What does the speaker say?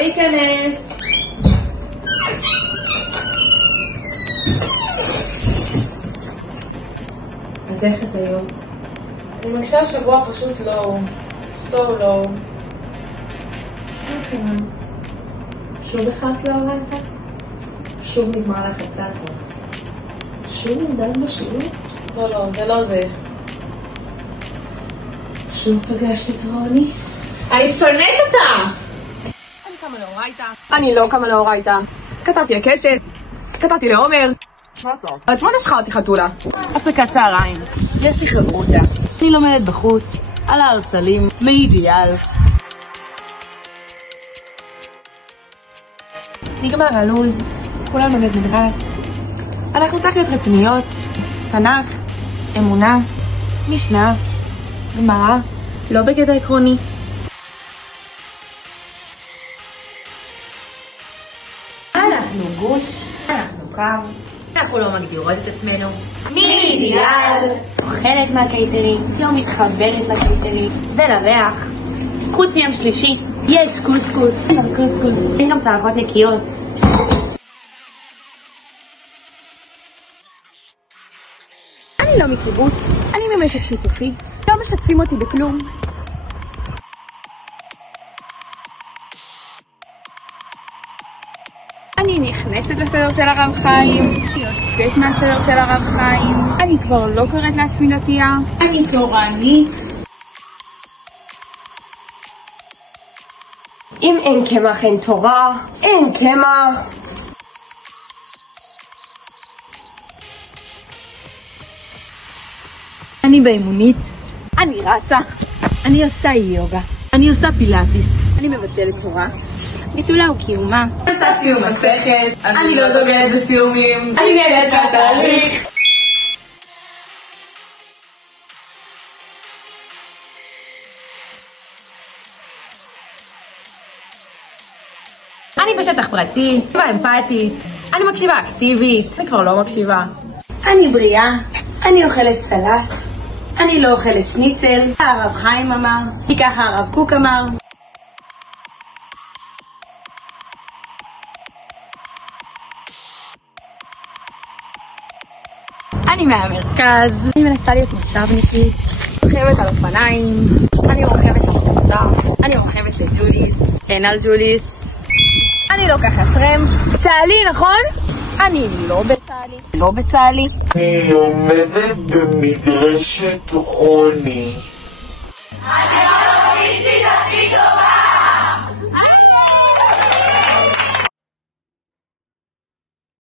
להיכנס. אז איך את היום? אני מרגישה שבוע פשוט לא. לא. שוב אחת לא הולכת? שוב נגמר לך הצעת. שוב נמדד בשיעור? לא, זה לא זה. שוב פגשת את רוני? אני שונאת אותה! אני קמה לאורייתא. אני לא קמה לאורייתא. כתבתי לקשת. כתבתי לעומר. את מה נשכה אותי חתולה? הפסקת צהריים. יש לי חברותה. אני לומדת בחוץ. על ההרסלים. מאידיאל. נגמר הלוז. כולם בבית מדרש. אנחנו תקת רציניות. תנ"ך. אמונה. משנה. גמרא. לא בגדר עקרוני. אנחנו גוש, אנחנו קו, אנחנו לא מגדירות את עצמנו. מאידיאל. אוכלת מהקייטרינג, לא מתחברת לקייטרינג, ולריח. חוץ מיום שלישי, יש קוסקוס. אין גם צלחות נקיות. אני לא מקיבוץ, אני ממשק שיתופי. לא משתפים אותי בכלום. אני נכנסת לסדר של הרב חיים, יוצאת מהסדר של הרב חיים, אני כבר לא קוראת לעצמי דתייה, אני תורנית. אם אין קמח אין תורה, אין קמח. אני באימונית, אני רצה, אני עושה יוגה, אני עושה פילאטיס, אני מבטלת תורה. ביטולה וקיומה. אני עושה סיום מסכת, אני לא דוגלת בסיומים, אני נהנית מהתהליך. אני בשטח פרטי, אמפתית, אני מקשיבה אקטיבית, אני כבר לא מקשיבה. אני בריאה, אני אוכלת סלט, אני לא אוכלת שניצל, הרב חיים אמר, כי ככה הרב קוק אמר. אני מהמרכז, אני מנסה להיות מושבניקית, רוכבת על אופניים, אני רוכבת למושב, אני רוכבת לג'וליס, אין על ג'וליס, אני לוקחת טרמפ, צהלי נכון? אני לא בצהלי. אני לומדת במדרשת רוני.